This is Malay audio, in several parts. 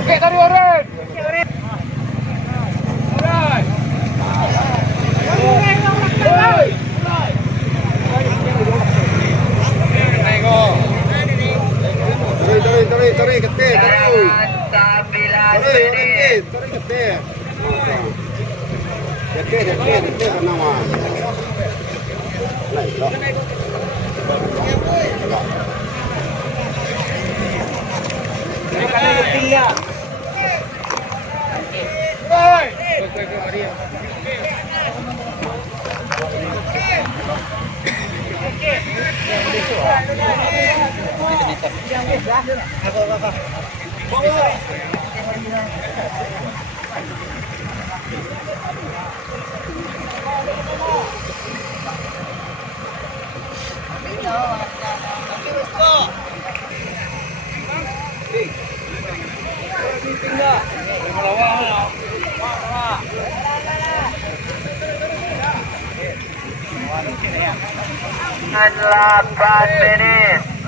Oke, tadi orang. Tarik, getih, tarik. Tarik, getih. Getih, nama.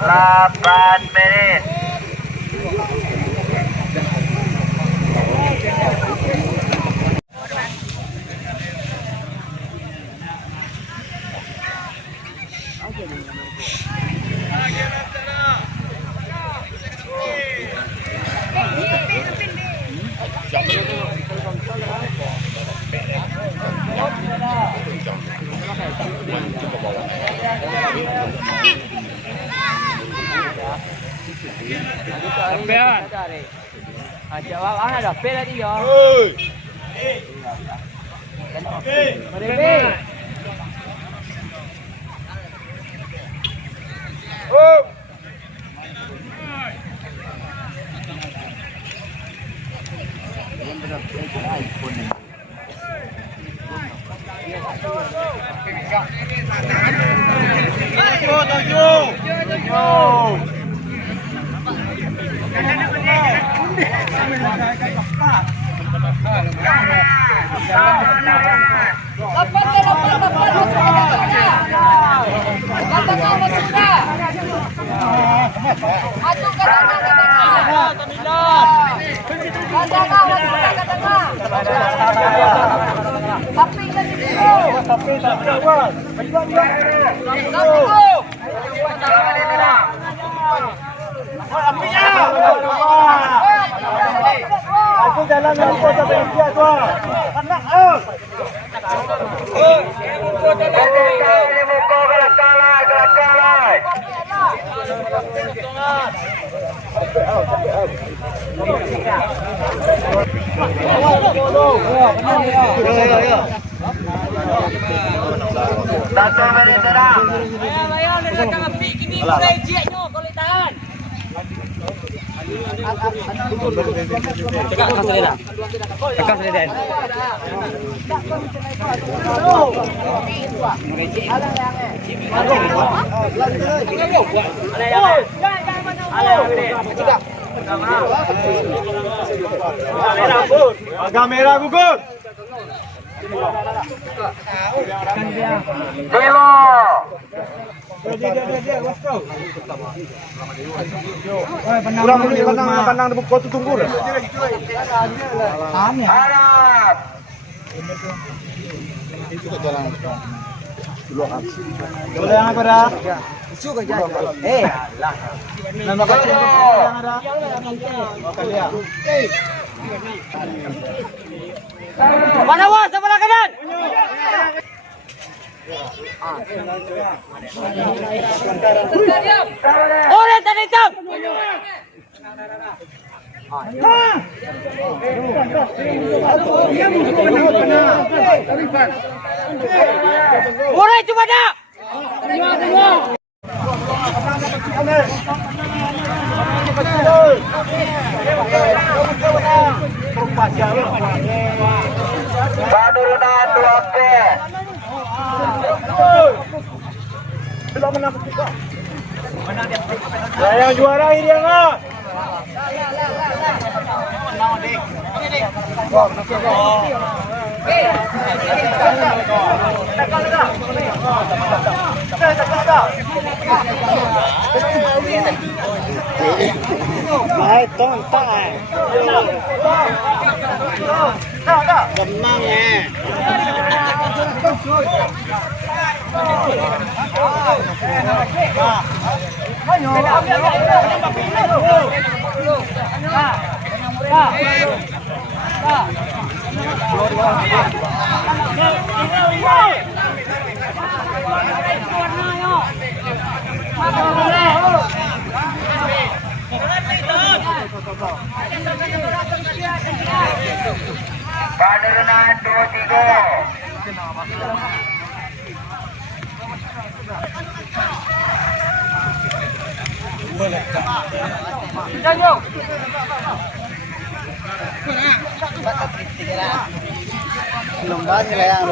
Delapan menit. Sampean. Jawab ada P tadi ya. Aku jalan aku sampai dia gua. Anak Satu menit dah. Kamera gugur. Demo. Kurang dulu pandang tepuk kau tunggu. Harap. Boleh yang apa dah? Nama kau yang ada? Mana was sebelah kanan? Orang tadi hitam. Orang cuma dah. Penurunan 2 P. Belum menang juga. Saya yang juara ini dia enggak? Baik, tonton. Gemang ya. Penurunan 23. Lomba sila yang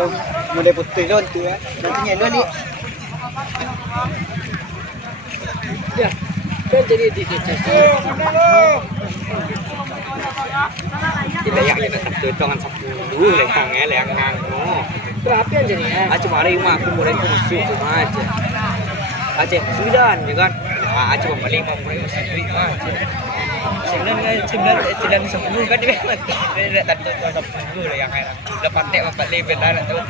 mulai putih doon tu ya. Nanti nyelo ni. Ya, kan jadi dikecek. Kita yang kita satu tangan 10 lengkangnya lengang no. Berapa yang jadinya? Cuma hari ini aku mulai kusuk cuma aja. Aceh 9 ya kan. Aceh paling mulai masih duit aja. 9 10 kan dia. Dia tak tahu 10 lah yang lain. Dapat tek 4 level dah nak tahu.